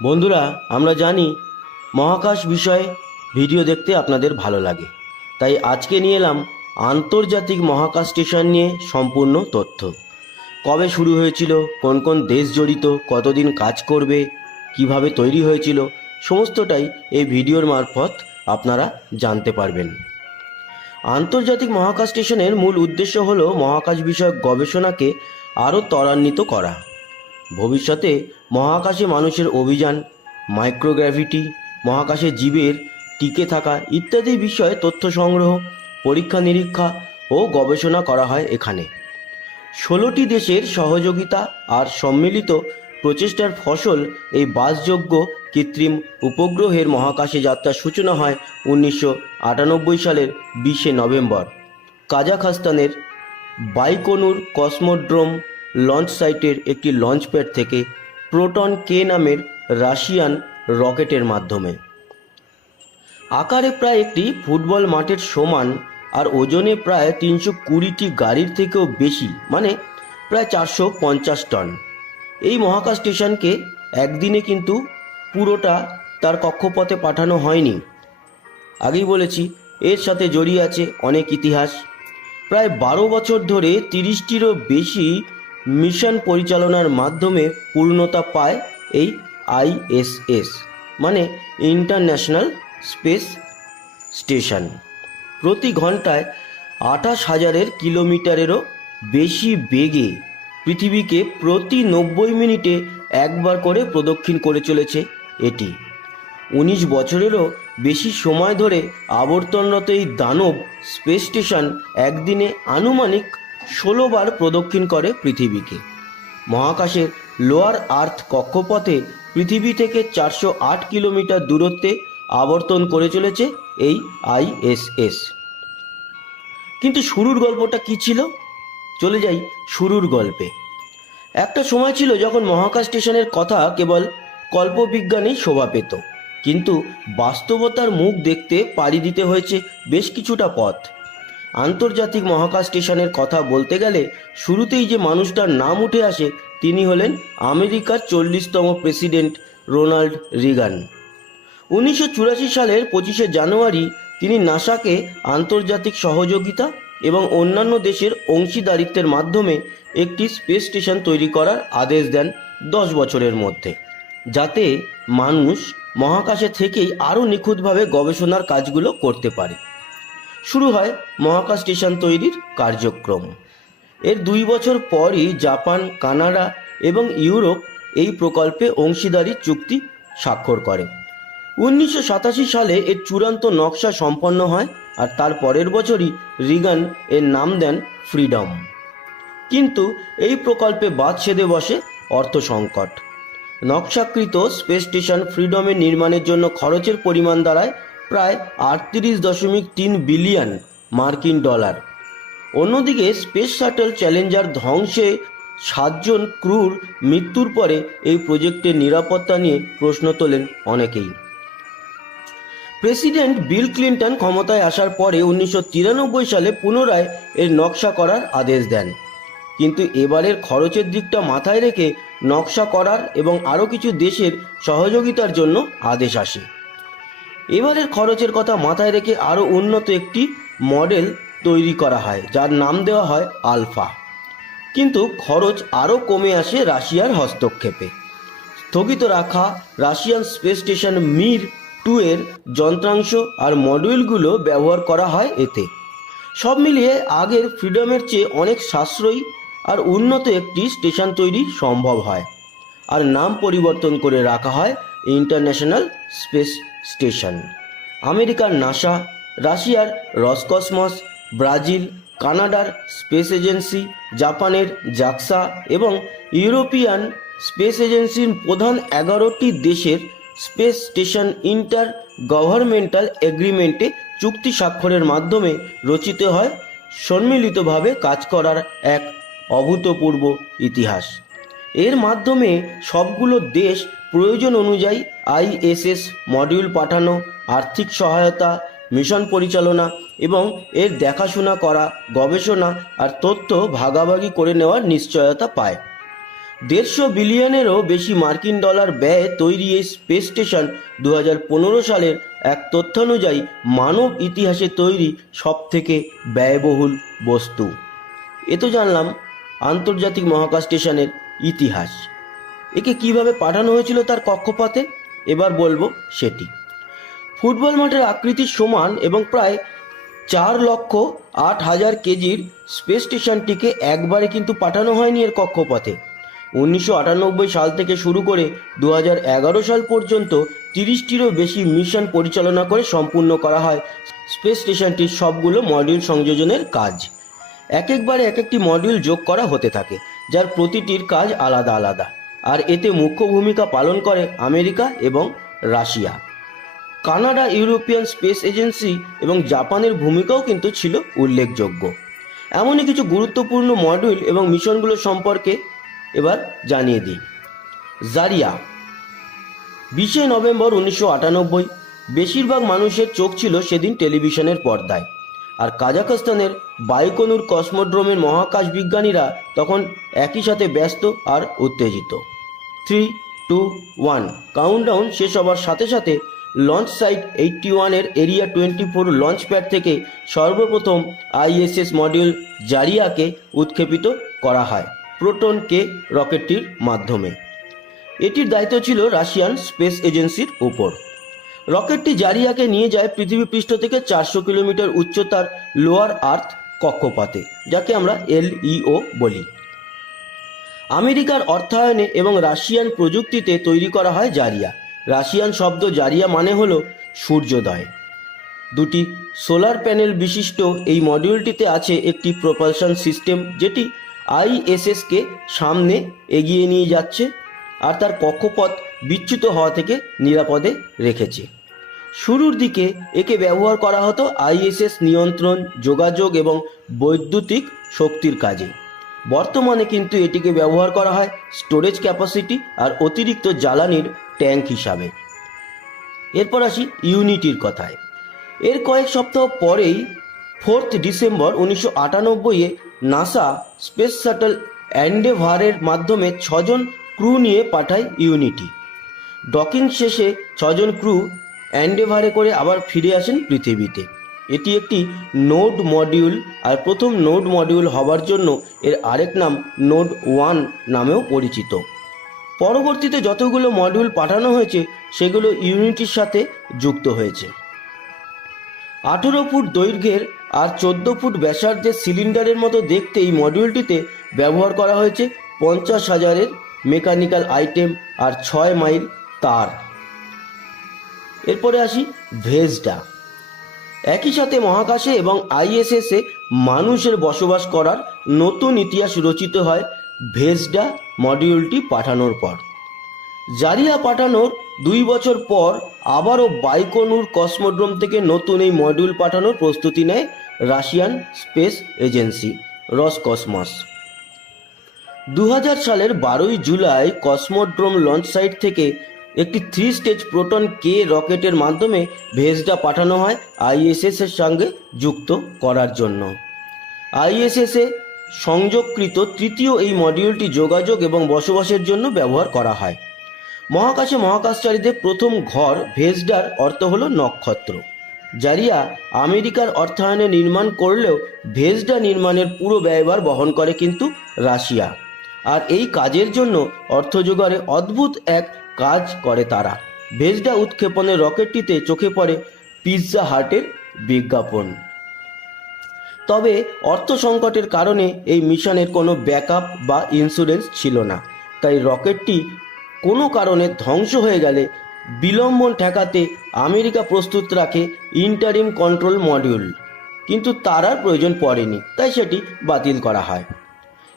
বন্ধুরা, আমরা জানি মহাকাশ বিষয়ে ভিডিও দেখতে আপনাদের ভালো লাগে। তাই আজকে নিয়ে এলাম আন্তর্জাতিক মহাকাশ স্টেশন নিয়ে সম্পূর্ণ তথ্য। কবে শুরু হয়েছিল, কোন কোন দেশ জড়িত, কতদিন কাজ করবে, কীভাবে তৈরি হয়েছিল, সমস্তটাই এই ভিডিওর মারফত আপনারা জানতে পারবেন। আন্তর্জাতিক মহাকাশ স্টেশনের মূল উদ্দেশ্য হল মহাকাশ বিষয়ক গবেষণাকে আরও ত্বরান্বিত করা। ভবিষ্যতে মহাকাশে মানুষের অভিযান মাইক্রোগ্র্যাভিটি মহাকাশে জীবের টিকে থাকা ইত্যাদি বিষয়ে তথ্য সংগ্রহ, পরীক্ষা নিরীক্ষা ও গবেষণা করা হয় এখানে। ষোলোটি দেশের সহযোগিতা আর সম্মিলিত প্রচেষ্টার ফসল এই বাসযোগ্য কৃত্রিম উপগ্রহের মহাকাশে যাত্রার সূচনা হয় উনিশশো আটানব্বই সালের বিশে নভেম্বর। কাজাখস্তানের বাইকোনুর কসমোড্রোম লঞ্চ সাইটের একটি লঞ্চ প্যাড থেকে প্রোটন কে নামের রাশিয়ান রকেটের মাধ্যমে। আকারে প্রায় একটি ফুটবল মাঠের সমান আর ওজনে প্রায় তিনশো কুড়িটি গাড়ির থেকেও বেশি মানে প্রায় চারশো পঞ্চাশ টন। এই মহাকাশ স্টেশনকে একদিনে কিন্তু পুরোটা তার কক্ষপথে পাঠানো হয়নি। আগেই বলেছি, এর সাথে জড়িয়ে আছে অনেক ইতিহাস। প্রায় বারো বছর ধরে তিরিশটিরও বেশি মিশন পরিচালনার মাধ্যমে পূর্ণতা পায় এই আইএসএস মানে ইন্টারন্যাশনাল স্পেস স্টেশন। প্রতি ঘন্টায় আঠাশ হাজারের কিলোমিটারেরও বেশি বেগে পৃথিবীকে প্রতি নব্বই মিনিটে একবার করে প্রদক্ষিণ করে চলেছে এটি। উনিশ বছরেরও বেশি সময় ধরে আবর্তনরত এই দানব স্পেস স্টেশন একদিনে আনুমানিক ষোলো বার প্রদক্ষিণ করে পৃথিবীকে। মহাকাশের লোয়ার আর্থ কক্ষপথে পৃথিবী থেকে চারশো আট কিলোমিটার দূরত্বে আবর্তন করে চলেছে এই আইএসএস কিন্তু শুরুর গল্পটা কি ছিল? চলে যাই শুরুর গল্পে। একটা সময় ছিল যখন মহাকাশ স্টেশনের কথা কেবল কল্পবিজ্ঞানেই শোভা পেত, কিন্তু বাস্তবতার মুখ দেখতে পাড়ি দিতে হয়েছে বেশ কিছুটা পথ। আন্তর্জাতিক মহাকাশ স্টেশনের কথা বলতে গেলে শুরুতেই যে মানুষটার নাম উঠে আসে, তিনি হলেন আমেরিকার চল্লিশতম প্রেসিডেন্ট রোনাল্ড রিগান। উনিশশো চুরাশি সালের পঁচিশে জানুয়ারি তিনি নাসাকে আন্তর্জাতিক সহযোগিতা এবং অন্যান্য দেশের অংশীদারিত্বের মাধ্যমে একটি স্পেস স্টেশন তৈরি করার আদেশ দেন দশ বছরের মধ্যে। যাতে মানুষ মহাকাশে থেকেই আরও নিখুঁতভাবে গবেষণার কাজগুলো করতে পারে। শুরু হয় মহাকাশ স্টেশন তৈরির কার্যক্রম। এর দুই বছর পরই জাপান, কানাডা এবং ইউরোপ এই প্রকল্পে অংশীদারি চুক্তি স্বাক্ষর করে। উনিশশো সাতাশি সালে এর চূড়ান্ত নকশা সম্পন্ন হয় আর তার পরের বছরই রিগান এর নাম দেন ফ্রিডম। কিন্তু এই প্রকল্পে বাদ সেধে বসে অর্থ সংকট। নকশাকৃত স্পেস স্টেশন ফ্রিডমের নির্মাণের জন্য খরচের পরিমাণ দাঁড়ায় প্রায় আটত্রিশ দশমিক তিন বিলিয়ন মার্কিন ডলার। অন্যদিকে স্পেস শাটল চ্যালেঞ্জার ধ্বংসে সাতজন ক্রুর মৃত্যুর পরে এই প্রজেক্টের নিরাপত্তা নিয়ে প্রশ্ন তোলেন অনেকেই। প্রেসিডেন্ট বিল ক্লিন্টন ক্ষমতায় আসার পরে উনিশশো তিরানব্বই সালে পুনরায় এর নকশা করার আদেশ দেন। কিন্তু এবারের খরচের দিকটা মাথায় রেখে নকশা করার এবং আরও কিছু দেশের সহযোগিতার জন্য আদেশ আসে। এবারের খরচের কথা মাথায় রেখে আরও উন্নত একটি মডেল তৈরি করা হয়, যার নাম দেওয়া হয় আলফা। কিন্তু খরচ আরও কমে আসে রাশিয়ার হস্তক্ষেপে। স্থগিত রাখা Russian space station Mir two এর যন্ত্রাংশ আর মডিউলগুলো ব্যবহার করা হয় এতে। সব মিলিয়ে আগের ফ্রিডমের চেয়ে অনেক সাশ্রয়ী আর উন্নত একটি স্টেশন তৈরি সম্ভব হয়। আর নাম পরিবর্তন করে রাখা হয় ইন্টারন্যাশনাল স্পেস স্টেশন। আমেরিকার নাসা, রাশিয়ার রসকসমস, ব্রাজিল, কানাডার স্পেস এজেন্সি, জাপানের জাক্সা এবং ইউরোপিয়ান স্পেস এজেন্সির প্রধান এগারোটি দেশের স্পেস স্টেশন ইন্টার গভর্নমেন্টাল এগ্রিমেন্টে চুক্তি স্বাক্ষরের মাধ্যমে রচিত হয়, সম্মিলিতভাবে কাজ করার এক অভূতপূর্ব ইতিহাস। এর মাধ্যমে সবগুলো দেশ প্রয়োজন অনুযায়ী আইএসএস মডিউল পাঠানো, আর্থিক সহায়তা মিশন পরিচালনা এবং এর দেখাশোনা করা, গবেষণা আর তথ্য ভাগাভাগি করে নেওয়ার নিশ্চয়তা পায়। দেড়শো বিলিয়নেরও বেশি মার্কিন ডলার ব্যয়ে তৈরি এই স্পেস স্টেশন দু হাজার পনেরো সালের এক তথ্যানুযায়ী মানব ইতিহাসে তৈরি সবথেকে ব্যয়বহুল বস্তু। এ তো জানলাম, আন্তর্জাতিক মহাকাশ স্টেশনের ইতিহাস। একে কীভাবে পাঠানো হয়েছিল তার কক্ষপথে? এবার বলব সেটি। ফুটবল মাঠের আকৃতির সমান এবং প্রায় চার লক্ষ আট হাজার কেজির স্পেস স্টেশনটিকে একবারে কিন্তু পাঠানো হয়নি এর কক্ষপথে। উনিশশো আটানব্বই সাল থেকে শুরু করে দু সাল পর্যন্ত তিরিশটিরও বেশি মিশন পরিচালনা করে সম্পূর্ণ করা হয় স্পেস স্টেশনটির সবগুলো মডিউল সংযোজনের কাজ। এক একবারে এক একটি মডিউল যোগ করা হতে থাকে। যার প্রতিটির কাজ আলাদা আলাদা। আর এতে মুখ্য ভূমিকা পালন করে আমেরিকা এবং Russia. Canada European space agency এবং জাপানের ভূমিকাও কিন্তু ছিল উল্লেখযোগ্য। এমনই কিছু গুরুত্বপূর্ণ মডিউল এবং মিশনগুলো সম্পর্কে এবার জানিয়ে দিই। জারিয়া। বিশে নভেম্বর উনিশশো আটানব্বই, বেশিরভাগ মানুষের চোখ ছিল সেদিন টেলিভিশনের পর্দায়। আর কাজাখস্তানের বাইকনুর কসমোড্রোমের মহাকাশ বিজ্ঞানীরা তখন একই সাথে ব্যস্ত আর উত্তেজিত। থ্রি টু ওয়ান কাউন্টডাউন শেষ হবার সাথে সাথে লঞ্চ সাইট এইটটি ওয়ানের area twenty four launch pad থেকে সর্বপ্রথম আইএসএস মডিউল জারিয়াকে উৎক্ষেপিত করা হয় প্রোটন কে রকেটটির মাধ্যমে। এটির দায়িত্ব ছিল রাশিয়ান স্পেস এজেন্সির উপর। রকেটটি জারিয়াকে নিয়ে যায় পৃথিবী পৃষ্ঠ থেকে চারশো কিলোমিটার উচ্চতার লোয়ার আর্থ কক্ষপথে, যাকে আমরা এলইও বলি। আমেরিকার অর্থায়নে এবং রাশিয়ান প্রযুক্তিতে তৈরি করা হয় জারিয়া। রাশিয়ান শব্দ জারিয়া মানে হলো সূর্যোদয়। দুটি সোলার প্যানেল বিশিষ্ট এই মডিউলটিতে আছে একটি প্রপালশন সিস্টেম, যেটি আইএসএসকে সামনে এগিয়ে নিয়ে যাচ্ছে আর তার কক্ষপথ বিচ্যুত হওয়া থেকে নিরাপদে রেখেছে। শুরুর দিকে একে ব্যবহার করা হতো আইএসএস নিয়ন্ত্রণ, যোগাযোগ এবং বৈদ্যুতিক শক্তির কাজে। বর্তমানে কিন্তু এটিকে ব্যবহার করা হয় স্টোরেজ ক্যাপাসিটি আর অতিরিক্ত জ্বালানির ট্যাঙ্ক হিসাবে। এরপর আসি ইউনিটির কথায়। এর কয়েক সপ্তাহ পরেই ফোর্থ ডিসেম্বর উনিশশো আটানব্বইয়ে নাসা স্পেস শাটল অ্যান্ডেভারের মাধ্যমে ছজন ক্রু নিয়ে পাঠায় ইউনিটি। ডকিং শেষে ছজন ক্রু অ্যান্ডেভারে করে আবার ফিরে আসেন পৃথিবীতে। এটি একটি নোড মডিউল আর প্রথম নোড মডিউল হবার জন্য এর আরেক নাম নোড ওয়ান নামেও পরিচিত। পরবর্তীতে যতগুলো মডিউল পাঠানো হয়েছে, সেগুলো ইউনিটির সাথে যুক্ত হয়েছে। আঠেরো ফুট দৈর্ঘ্যের আর চোদ্দ ফুট ব্যাসার্ধের সিলিন্ডারের মতো দেখতে এই মডিউলটিতে ব্যবহার করা হয়েছে পঞ্চাশ হাজারের মেকানিক্যাল আইটেম আর ছয় মাইল তার। এরপরে আসি ভেজডা একই সাথে মহাকাশে এবং আইএসএসে মানুষের বসবাস করার নতুন ইতিহাস রচিত হয় ভেজডা মডিউলটি পাঠানোর পর। জারিয়া পাঠানোর দুই বছর পর আবারও বাইকনুর কসমোড্রোম থেকে নতুন এই মডিউল পাঠানোর প্রস্তুতি নেয় রাশিয়ান স্পেস এজেন্সি, রসকসমস। দু সালের বারোই জুলাই কসমোড্রোম লঞ্চ সাইট থেকে একটি থ্রি স্টেজ প্রোটন কে রকেটের মাধ্যমে ভেজডা পাঠানো হয় আইএসএস এর সঙ্গে যুক্ত করার জন্য। আইএসএস এ সংযোগকৃত তৃতীয় এই মডিউলটি যোগাযোগ এবং বসবাসের জন্য ব্যবহার করা হয়। মহাকাশে মহাকাশচারীদের প্রথম ঘর ভেজডার অর্থ হলো নক্ষত্র। জারিয়া আমেরিকার অর্থায়নে নির্মাণ করলেও ভেজডা নির্মাণের পুরো ব্যয়ভার বহন করে কিন্তু রাশিয়া। আর এই কাজের জন্য অর্থ জোগাড়ে অদ্ভুত এক কাজ করে তারা। ভেজডা উৎক্ষেপণের রকেটটিতে চোখে পড়ে পিৎজা হার্টের বিজ্ঞাপন। তবে অর্থ সংকটের কারণে এই মিশনের কোনো ব্যাকআপ বা ইন্স্যুরেন্স ছিল না। তাই রকেটটি কোনো কারণে ধ্বংস হয়ে গেলে বিলম্বন ঠেকাতে আমেরিকা প্রস্তুত রাখে ইন্টারিম কন্ট্রোল মডিউল কিন্তু তার আর প্রয়োজন পড়েনি, তাই সেটি বাতিল করা হয়।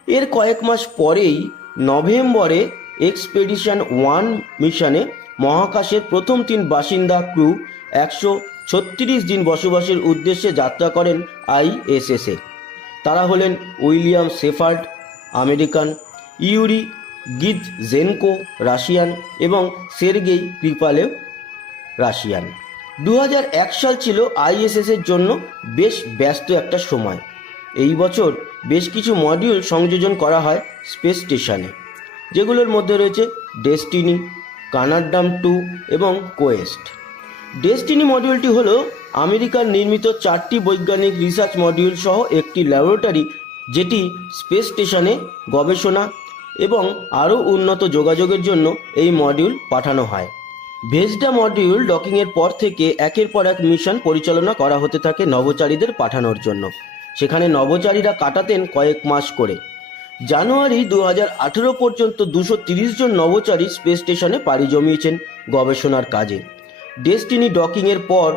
এর কয়েক মাস পরেই নভেম্বরে এক্সপেডিশন ওয়ান মিশনে মহাকাশের প্রথম তিন বাসিন্দা ক্রু একশো ছত্রিশ দিন বসবাসের উদ্দেশ্যে যাত্রা করেন আইএসএসে। তারা হলেন William Shepherd American, Yuri Gidzenko Russian এবং সের্গেই কৃপালেভ রাশিয়ান। দু হাজার এক সাল ছিল আইএসএসের জন্য বেশ ব্যস্ত একটা সময়। এই বছর বেশ কিছু মডিউল সংযোজন করা হয় স্পেস স্টেশনে। যেগুলোর মধ্যে রয়েছে ডেস্টিনি কানাডাম টু এবং কোয়েস্ট ডেস্টিনি মডিউলটি হল আমেরিকার নির্মিত চারটি বৈজ্ঞানিক রিসার্চ মডিউল সহ একটি ল্যাবরেটরি যেটি স্পেস স্টেশনে গবেষণা এবং আরও উন্নত যোগাযোগের জন্য এই মডিউল পাঠানো হয়। ভেজডা মডিউল ডকিংয়ের পর থেকে একের পর এক মিশন পরিচালনা করা হতে থাকে নভোচারীদের পাঠানোর জন্য। সেখানে নভোচারীরা কাটাতেন কয়েক মাস করে। জানুয়ারি দু পর্যন্ত দুশো জন নভোচারী স্পেস স্টেশনে পাড়ি জমিয়েছেন গবেষণার কাজে। ডেস্টিনি ডকিংয়ের পর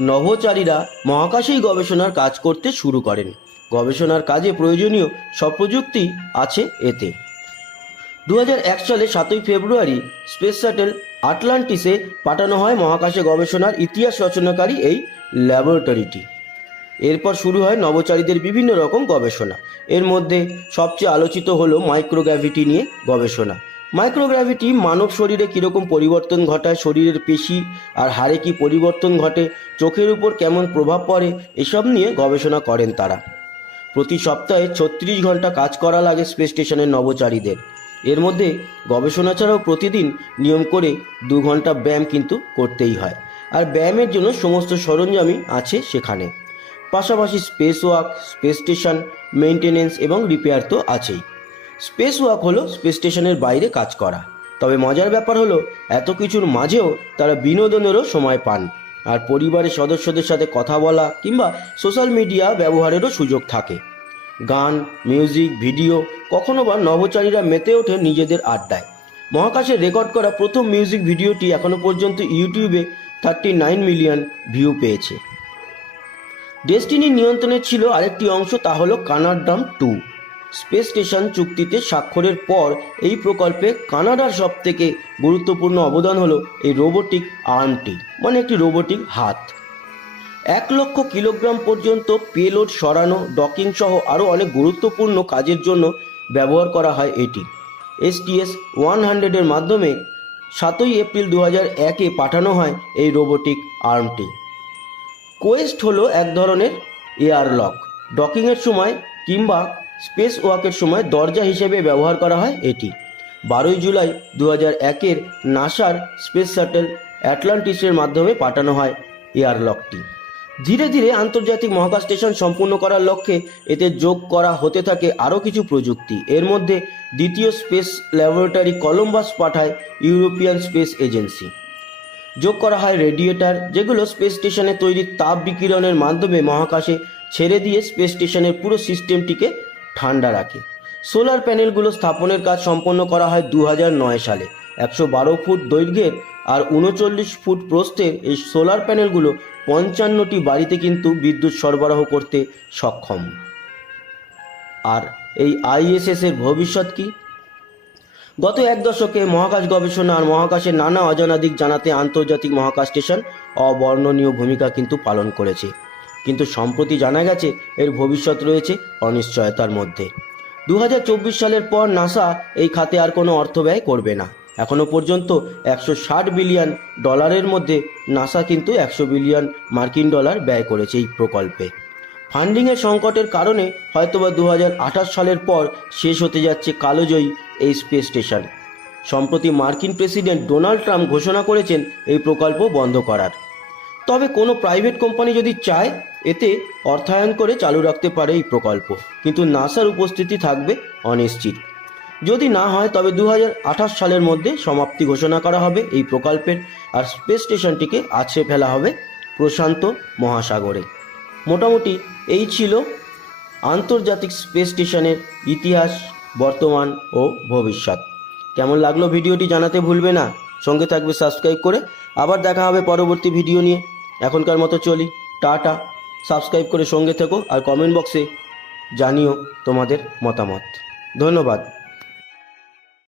নভোচারীরা মহাকাশেই গবেষণার কাজ করতে শুরু করেন। গবেষণার কাজে প্রয়োজনীয় সব প্রযুক্তি আছে এতে। দু হাজার এক সালে সাতই ফেব্রুয়ারি স্পেস শাটেল আটলান্টিসে পাঠানো হয় মহাকাশে গবেষণার ইতিহাস রচনাকারী এই ল্যাবরেটরিটি এরপর শুরু হয় নবচারীদের বিভিন্ন রকম গবেষণা। এর মধ্যে সবচেয়ে আলোচিত হলো মাইক্রোগ্র্যাভিটি নিয়ে গবেষণা। মাইক্রোগ্র্যাভিটি মানব শরীরে কীরকম পরিবর্তন ঘটায়, শরীরের পেশি আর হাড়ে কী পরিবর্তন ঘটে, চোখের উপর কেমন প্রভাব পড়ে, এসব নিয়ে গবেষণা করেন তারা। প্রতি সপ্তাহে ছত্রিশ ঘণ্টা কাজ করা লাগে স্পেস স্টেশনের নবচারীদের। এর মধ্যে গবেষণা ছাড়াও প্রতিদিন নিয়ম করে দু ঘণ্টা ব্যায়াম কিন্তু করতেই হয়। আর ব্যায়ামের জন্য সমস্ত সরঞ্জামই আছে সেখানে। পাশাপাশি space walk space station maintenance এবং রিপেয়ার তো আছেই। স্পেস ওয়াক হলো স্পেস স্টেশনের বাইরে কাজ করা। তবে মজার ব্যাপার হলো, এত কিছুর মাঝেও তারা বিনোদনেরও সময় পান। আর পরিবারের সদস্যদের সাথে কথা বলা কিংবা সোশ্যাল মিডিয়া ব্যবহারেরও সুযোগ থাকে। গান মিউজিক ভিডিও কখনো বা নভোচারীরা মেতে ওঠে নিজেদের আড্ডায়। মহাকাশে রেকর্ড করা প্রথম মিউজিক ভিডিওটি এখনও পর্যন্ত ইউটিউবে থার্টি নাইন মিলিয়ন ভিউ পেয়েছে। ডেস্টিনির নিয়ন্ত্রণে ছিল আরেকটি অংশ, তা হলো কানাডাম টু। স্পেস স্টেশন চুক্তিতে স্বাক্ষরের পর এই প্রকল্পে কানাডার সবথেকে গুরুত্বপূর্ণ অবদান হলো এই রোবোটিক আর্মটি মানে একটি রোবোটিক হাত। এক লক্ষ কিলোগ্রাম পর্যন্ত পেলোড সরানো, ডকিং সহ আরও অনেক গুরুত্বপূর্ণ কাজের জন্য ব্যবহার করা হয় এটি। এসটিএস ওয়ান হান্ড্রেডের মাধ্যমে সাতই এপ্রিল দু হাজার একে পাঠানো হয় এই রোবোটিক আর্মটি। কোয়েস্ট হলো এক ধরনের এয়ারলক। ডকিংয়ের সময় কিংবা স্পেস ওয়াকের সময় দরজা হিসেবে ব্যবহার করা হয় এটি। বারোই জুলাই দু হাজার একের নাসার স্পেস শাটেল অ্যাটলান্টিসের মাধ্যমে পাঠানো হয় এয়ারলকটি। ধীরে ধীরে আন্তর্জাতিক মহাকাশ স্টেশন সম্পূর্ণ করার লক্ষ্যে এতে যোগ করা হতে থাকে আরও কিছু প্রযুক্তি। এর মধ্যে দ্বিতীয় স্পেস ল্যাবরেটরি কলম্বাস পাঠায় ইউরোপিয়ান স্পেস এজেন্সি। যোগ করা হয় রেডিয়েটার, যেগুলো স্পেস স্টেশনে তৈরি তাপ বিকিরণের মাধ্যমে মহাকাশে ছেড়ে দিয়ে স্পেস স্টেশনের পুরো সিস্টেমটিকে ঠান্ডা রাখে। সোলার প্যানেলগুলো স্থাপনের কাজ সম্পন্ন করা হয় দু সালে। একশো বারো ফুট দৈর্ঘ্যের আর উনচল্লিশ ফুট প্রস্থের এই সোলার প্যানেলগুলো পঞ্চান্নটি বাড়িতে কিন্তু বিদ্যুৎ সরবরাহ করতে সক্ষম। আর এই আইএসএস এর ভবিষ্যৎ কি? গত এক দশকে মহাকাশ গবেষণা আর মহাকাশের নানা অজানা দিক জানাতে আন্তর্জাতিক মহাকাশ স্টেশন অবর্ণনীয় ভূমিকা কিন্তু পালন করেছে। কিন্তু সম্প্রতি জানা গেছে, এর ভবিষ্যৎ রয়েছে অনিশ্চয়তার মধ্যে। দু হাজার চব্বিশ সালের পর নাসা এই খাতে আর কোনো অর্থ ব্যয় করবে না। এখনও পর্যন্ত একশো ষাট বিলিয়ন ডলারের মধ্যে নাসা কিন্তু একশো বিলিয়ন মার্কিন ডলার ব্যয় করেছে এই প্রকল্পে। ফান্ডিংয়ের সংকটের কারণে হয়তোবা দু হাজার আঠাশ সালের পর শেষ হতে যাচ্ছে কালোজয়ী এই স্পেস স্টেশন। সম্প্রতি মার্কিন প্রেসিডেন্ট ডোনাল্ড ট্রাম্প ঘোষণা করেছেন এই প্রকল্প বন্ধ করার। তবে কোনো প্রাইভেট কোম্পানি যদি চায়, এতে অর্থায়ন করে চালু রাখতে পারে এই প্রকল্প। কিন্তু নাসার উপস্থিতি থাকবে অনিশ্চিত। যদি না হয়, তবে দু হাজার আঠাশ সালের মধ্যে সমাপ্তি ঘোষণা করা হবে এই প্রকল্পের আর স্পেস স্টেশনটিকে আছড়ে ফেলা হবে প্রশান্ত মহাসাগরে। মোটামুটি এই ছিল আন্তর্জাতিক স্পেস স্টেশনের ইতিহাস। বর্তমান ও ভবিষ্যৎ। কেমন লাগল ভিডিওটি জানাতে ভুলবে না। সঙ্গে থাকবে সাবস্ক্রাইব করে। আবার দেখা হবে পরবর্তী ভিডিও নিয়ে। এখনকার মতো চলি। টাটা। সাবস্ক্রাইব করে সঙ্গে থেকো আর কমেন্ট বক্সে জানিও তোমাদের মতামত। ধন্যবাদ।